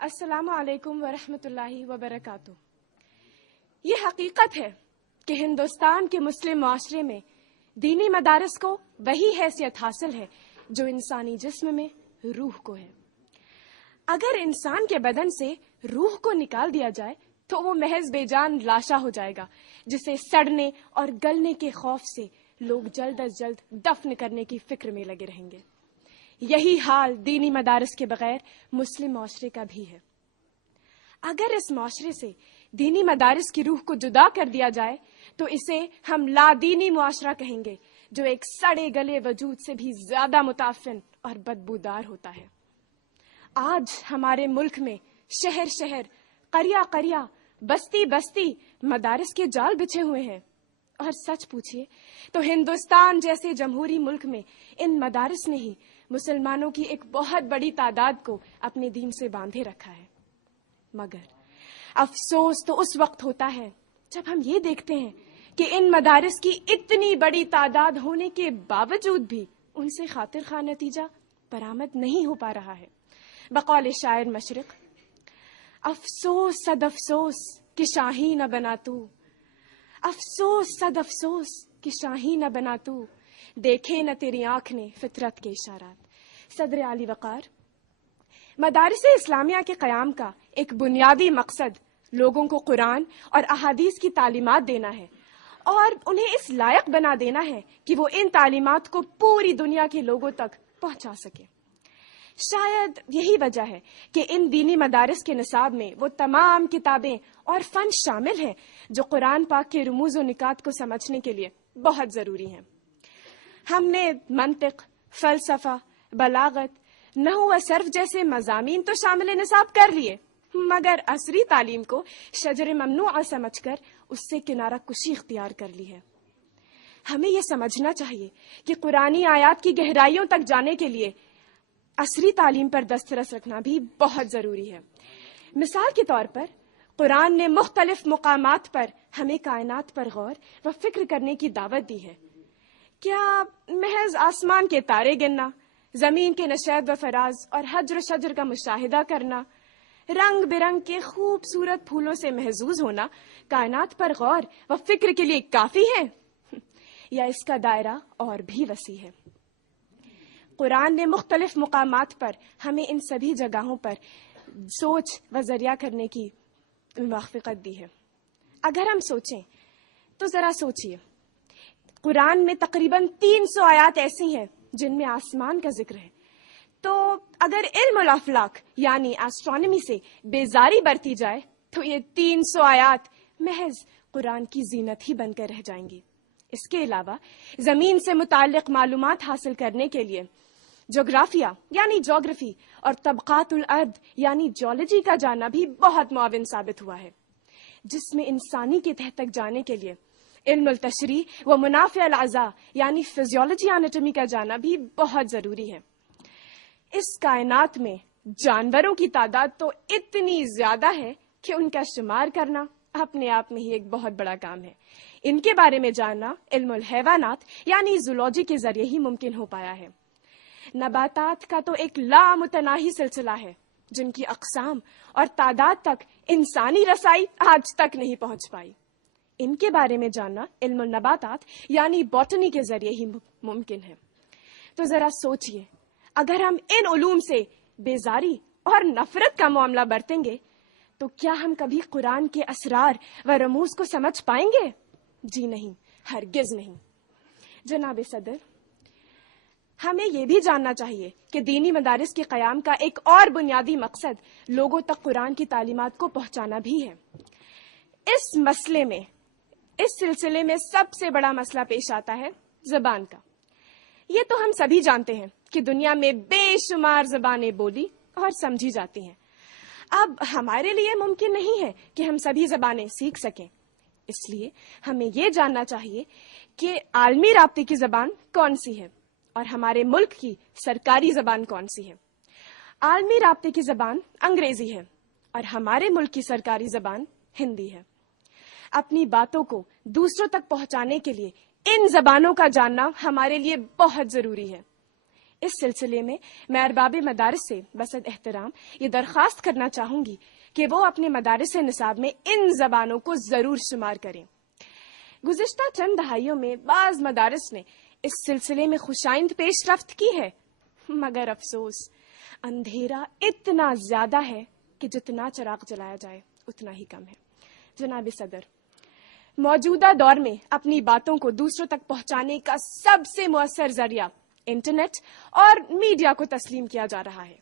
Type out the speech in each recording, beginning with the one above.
السلام علیکم ورحمۃ اللہ وبرکاتہ۔ یہ حقیقت ہے کہ ہندوستان کے مسلم معاشرے میں دینی مدارس کو وہی حیثیت حاصل ہے جو انسانی جسم میں روح کو ہے۔ اگر انسان کے بدن سے روح کو نکال دیا جائے تو وہ محض بے جان لاشا ہو جائے گا، جسے سڑنے اور گلنے کے خوف سے لوگ جلد از جلد دفن کرنے کی فکر میں لگے رہیں گے۔ یہی حال دینی مدارس کے بغیر مسلم معاشرے کا بھی ہے۔ اگر اس معاشرے سے دینی مدارس کی روح کو جدا کر دیا جائے تو اسے ہم لا دینی معاشرہ کہیں گے، جو ایک سڑے گلے وجود سے بھی زیادہ متعفن اور بدبودار ہوتا ہے۔ آج ہمارے ملک میں شہر شہر، قریہ قریہ، بستی بستی مدارس کے جال بچھے ہوئے ہیں، اور سچ پوچھئے تو ہندوستان جیسے جمہوری ملک میں ان مدارس نے ہی مسلمانوں کی ایک بہت بڑی تعداد کو اپنے دین سے باندھے رکھا ہے۔ مگر افسوس تو اس وقت ہوتا ہے جب ہم یہ دیکھتے ہیں کہ ان مدارس کی اتنی بڑی تعداد ہونے کے باوجود بھی ان سے خاطر خواہ نتیجہ برآمد نہیں ہو پا رہا ہے۔ بقول شاعر مشرق، افسوس صد افسوس کہ شاہی نہ بنا تو، افسوس صد افسوس کہ شاہی نہ بنا تو، دیکھے نہ تیری آنکھ نے فطرت کے اشارات۔ صدر علی وقار، مدارس اسلامیہ کے قیام کا ایک بنیادی مقصد لوگوں کو قرآن اور احادیث کی تعلیمات دینا ہے، اور انہیں اس لائق بنا دینا ہے کہ وہ ان تعلیمات کو پوری دنیا کے لوگوں تک پہنچا سکے۔ شاید یہی وجہ ہے کہ ان دینی مدارس کے نصاب میں وہ تمام کتابیں اور فن شامل ہیں جو قرآن پاک کے رموز و نکات کو سمجھنے کے لیے بہت ضروری ہیں۔ ہم نے منطق، فلسفہ، بلاغت، نحو و صرف جیسے مضامین تو شامل نصاب کر لیے، مگر عصری تعلیم کو شجر ممنوع سمجھ کر اس سے کنارہ کشی اختیار کر لی ہے۔ ہمیں یہ سمجھنا چاہیے کہ قرآنی آیات کی گہرائیوں تک جانے کے لیے عصری تعلیم پر دسترس رکھنا بھی بہت ضروری ہے۔ مثال کے طور پر قرآن نے مختلف مقامات پر ہمیں کائنات پر غور و فکر کرنے کی دعوت دی ہے۔ کیا محض آسمان کے تارے گننا، زمین کے نشیب و فراز اور حجر و شجر کا مشاہدہ کرنا، رنگ برنگ کے خوبصورت پھولوں سے محظوظ ہونا کائنات پر غور و فکر کے لیے کافی ہے، یا اس کا دائرہ اور بھی وسیع ہے؟ قرآن نے مختلف مقامات پر ہمیں ان سبھی جگہوں پر سوچ و ذریعہ کرنے کی موافقت دی ہے۔ اگر ہم سوچیں تو ذرا سوچئے، قرآن میں تقریباً 300 آیات ایسی ہیں جن میں آسمان کا ذکر ہے، تو اگر علم الافلاک یعنی ایسٹرونومی سے بیزاری برتی جائے تو یہ 300 آیات محض قرآن کی زینت ہی بن کر رہ جائیں گی۔ اس کے علاوہ زمین سے متعلق معلومات حاصل کرنے کے لیے جغرافیہ یعنی جغرافی اور طبقات الارض یعنی جیولوجی کا جاننا بھی بہت معاون ثابت ہوا ہے، جس میں انسانی کی تہ تک جانے کے لیے علم التشریح و منافع الاعضاء یعنی فزیولوجی اناٹومی کا جاننا بھی بہت ضروری ہے۔ اس کائنات میں جانوروں کی تعداد تو اتنی زیادہ ہے کہ ان کا شمار کرنا اپنے آپ میں ہی ایک بہت بڑا کام ہے۔ ان کے بارے میں جاننا علم الحیوانات یعنی زولوجی کے ذریعے ہی ممکن ہو پایا ہے۔ نباتات کا تو ایک لامتناہی سلسلہ ہے جن کی اقسام اور تعداد تک انسانی رسائی آج تک نہیں پہنچ پائی۔ ان کے بارے میں جاننا علم النباتات یعنی باٹنی کے ذریعے ہی ممکن ہے۔ تو ذرا سوچئے، اگر ہم ان علوم سے بیزاری اور نفرت کا معاملہ برتیں گے تو کیا ہم کبھی قرآن کے اسرار و رموز کو سمجھ پائیں گے؟ جی نہیں، ہرگز نہیں۔ جناب صدر، ہمیں یہ بھی جاننا چاہیے کہ دینی مدارس کے قیام کا ایک اور بنیادی مقصد لوگوں تک قرآن کی تعلیمات کو پہنچانا بھی ہے۔ اس سلسلے میں سب سے بڑا مسئلہ پیش آتا ہے زبان کا۔ یہ تو ہم سبھی جانتے ہیں کہ دنیا میں بے شمار زبانیں بولی اور سمجھی جاتی ہیں۔ اب ہمارے لیے ممکن نہیں ہے کہ ہم سبھی زبانیں سیکھ سکیں، اس لیے ہمیں یہ جاننا چاہیے کہ عالمی رابطے کی زبان کون سی ہے اور ہمارے ملک کی سرکاری زبان کون سی ہے۔ عالمی رابطے کی زبان انگریزی ہے اور ہمارے ملک کی سرکاری زبان ہندی ہے۔ اپنی باتوں کو دوسروں تک پہنچانے کے لیے ان زبانوں کا جاننا ہمارے لیے بہت ضروری ہے۔ اس سلسلے میں ارباب مدارس سے بسد احترام یہ درخواست کرنا چاہوں گی کہ وہ اپنے مدارس نصاب میں ان زبانوں کو ضرور شمار کریں۔ گزشتہ چند دہائیوں میں بعض مدارس نے اس سلسلے میں خوشائند پیش رفت کی ہے، مگر افسوس اندھیرا اتنا زیادہ ہے کہ جتنا چراغ جلایا جائے اتنا ہی کم ہے۔ جناب صدر، موجودہ دور میں اپنی باتوں کو دوسروں تک پہنچانے کا سب سے مؤثر ذریعہ انٹرنیٹ اور میڈیا کو تسلیم کیا جا رہا ہے،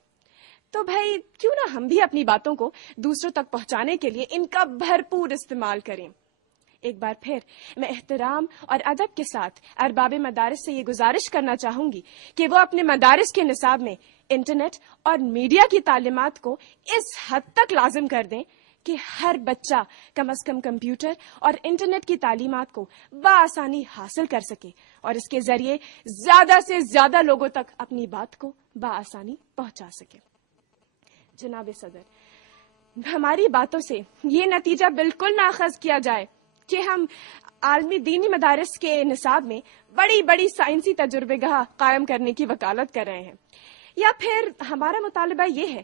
تو بھائی کیوں نہ ہم بھی اپنی باتوں کو دوسروں تک پہنچانے کے لیے ان کا بھرپور استعمال کریں۔ ایک بار پھر میں احترام اور ادب کے ساتھ ارباب مدارس سے یہ گزارش کرنا چاہوں گی کہ وہ اپنے مدارس کے نصاب میں انٹرنیٹ اور میڈیا کی تعلیمات کو اس حد تک لازم کر دیں کہ ہر بچہ کم از کم کمپیوٹر اور انٹرنیٹ کی تعلیمات کو بآسانی حاصل کر سکے اور اس کے ذریعے زیادہ سے زیادہ لوگوں تک اپنی بات کو بآسانی پہنچا سکے۔ جناب صدر، ہماری باتوں سے یہ نتیجہ بالکل نہ اخذ کیا جائے کہ ہم عالمی دینی مدارس کے نصاب میں بڑی بڑی سائنسی تجربے گاہ قائم کرنے کی وکالت کر رہے ہیں، یا پھر ہمارا مطالبہ یہ ہے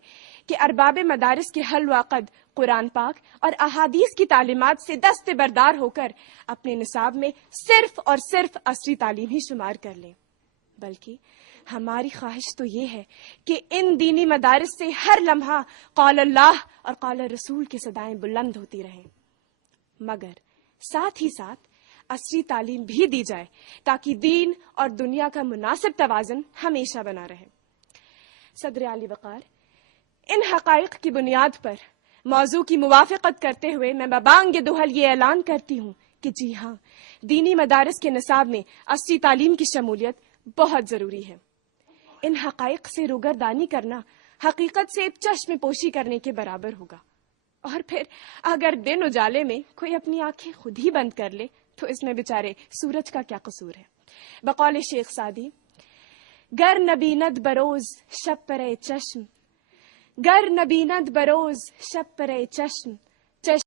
کہ ارباب مدارس کے حل و عقد قرآن پاک اور احادیث کی تعلیمات سے دست بردار ہو کر اپنے نصاب میں صرف اور صرف عصری تعلیم ہی شمار کر لیں، بلکہ ہماری خواہش تو یہ ہے کہ ان دینی مدارس سے ہر لمحہ قال اللہ اور قال رسول کی صدائیں بلند ہوتی رہیں، مگر ساتھ ہی ساتھ عصری تعلیم بھی دی جائے تاکہ دین اور دنیا کا مناسب توازن ہمیشہ بنا رہے۔ صدر عالی وقار، ان حقائق کی بنیاد پر موضوع کی موافقت کرتے ہوئے میں ببانگ دہل یہ اعلان کرتی ہوں کہ جی ہاں، دینی مدارس کے نصاب میں عصری تعلیم کی شمولیت بہت ضروری ہے۔ ان حقائق سے روگردانی کرنا حقیقت سے چشم پوشی کرنے کے برابر ہوگا، اور پھر اگر دن اجالے میں کوئی اپنی آنکھیں خود ہی بند کر لے تو اس میں بیچارے سورج کا کیا قصور ہے۔ بقول شیخ سعدی، گر نبیند بروز شب پرے چشم، گر نبیند بروز شب پرے چشم،